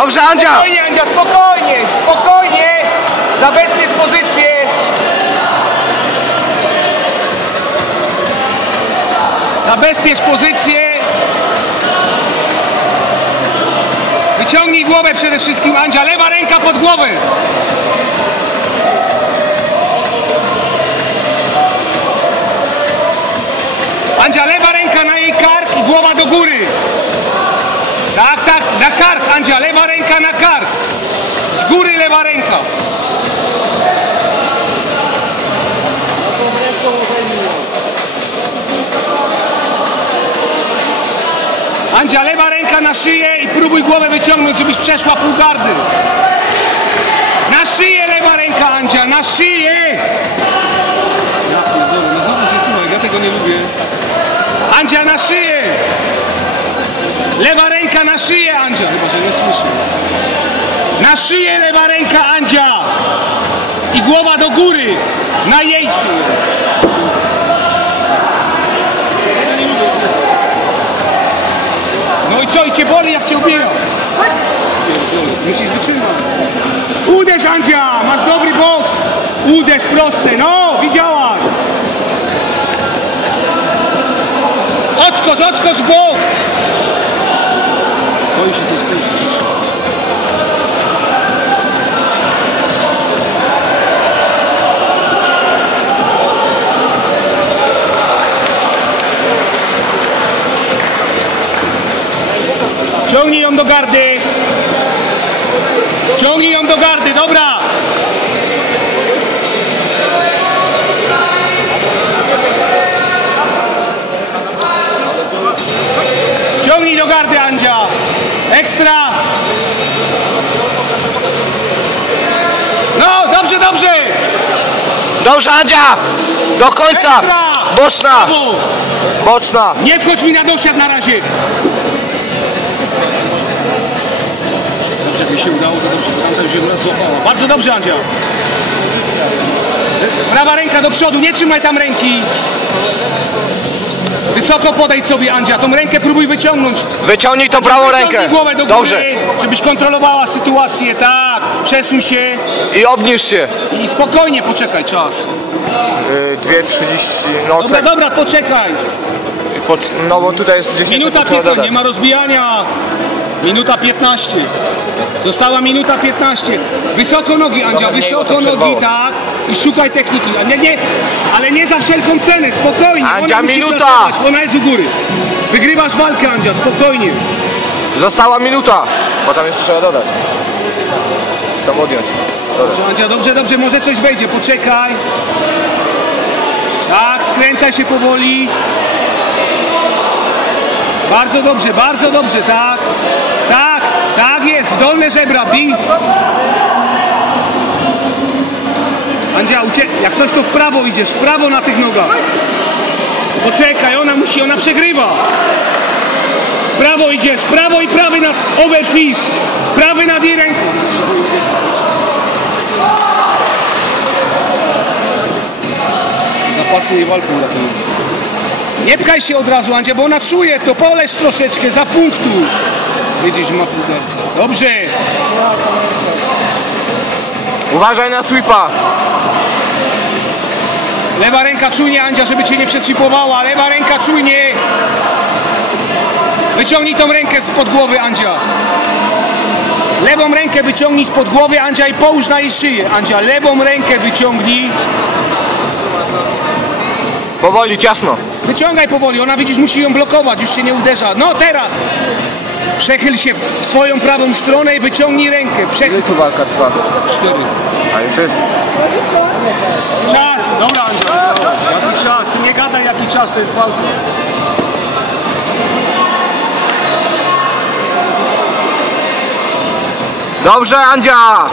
Dobrze, Andzia! Spokojnie, Andzia, spokojnie, spokojnie. Zabezpiecz pozycję. Zabezpiecz pozycję. Wyciągnij głowę przede wszystkim, Andzia. Lewa ręka pod głowę. Andzia, lewa ręka na jej kark i głowa do góry. Tak, na kark, Andzia, lewa ręka na kark. Z góry lewa ręka. Andzia, lewa ręka na szyję i próbuj głowę wyciągnąć, żebyś przeszła pół gardy. Na szyję lewa ręka, Andzia, na szyję! Ja pierdolę, no się słuchaj, ja tego nie lubię. Andzia, na szyję! Lewa ręka na szyję, Andzia, chyba, że nie słyszy. Na szyję lewa ręka, Andzia! I głowa do góry, na jej szyję. No i co, i cię boli jak cię? Pierdolę, Musisz wytrzymać. Uderz Andzia, masz dobry boks. Uderz proste, no, widziałaś. Odskocz, odskocz w bok. Boi się tej stójki. Ciągnij ją do gardy. Ciągnij ją do gardy, Ekstra. No, dobrze, dobrze. Dobrze, Andzia! Do końca! Ekstra. Boczna! Brawo. Boczna! Nie wchodź mi na dosiad na razie. Dobrze, mi się udało, to dobrze, bo tamta się raz złapała. Bardzo dobrze, Andzia. Prawa ręka do przodu, nie trzymaj tam ręki. Wysoko podejdź sobie, Andzia. Tą rękę próbuj wyciągnąć. Wyciągnij tą prawą rękę! głowę do Dobrze! góry, żebyś kontrolowała sytuację. Tak, przesuń się I obniż się! i spokojnie poczekaj czas. Yy, 2.30, no Dobra, dobra, poczekaj. pocz- no bo tutaj jest 10 Minuta sekund trzeba 15, dodać. nie ma rozbijania. Minuta 15. Została minuta 15. Wysoko nogi, Andzia, wysoko nogi, tak. I szukaj techniki. A nie, nie, ale nie za wszelką cenę, spokojnie. Ona Andzia, musi minuta. pracować, Ona jest u góry. Wygrywasz walkę, Andzia, spokojnie. Została minuta! Bo tam jeszcze trzeba dodać. Tam odjąć. Dodać. Andzia, dobrze, dobrze, może coś wejdzie, poczekaj. Tak, skręcaj się powoli. Bardzo dobrze, bardzo dobrze, tak. Tak, jest, dolne żebra, bij. Andzia, ucie... jak coś to w prawo idziesz, w prawo na tych nogach. Poczekaj, ona musi, ona przegrywa. W prawo idziesz, w prawo i prawy na overfist. Prawy nad jej ręką. Zapasy jej walką uratują. Nie pchaj się od razu, Andzia, bo ona czuje to. Poleż troszeczkę, za punktu. Widzisz, ma pudę. Dobrze. Uważaj na sweepa! Lewa ręka czujnie, Andzia, żeby cię nie przeswipowała. Lewa ręka czujnie. Wyciągnij tą rękę spod głowy, Andzia. Lewą rękę wyciągnij spod głowy, Andzia, i połóż na jej szyję. Andzia, lewą rękę wyciągnij. Powoli, ciasno. Wyciągaj powoli, ona widzisz, musi ją blokować, już się nie uderza. No teraz! Przechyl się w swoją prawą stronę i wyciągnij rękę. Przechyl. tu walka trwa? Cztery. A już jest. Czas! Dobra, Andzia. Jaki czas? Ty nie gadaj, jaki czas to jest walka. Dobrze, Andzia!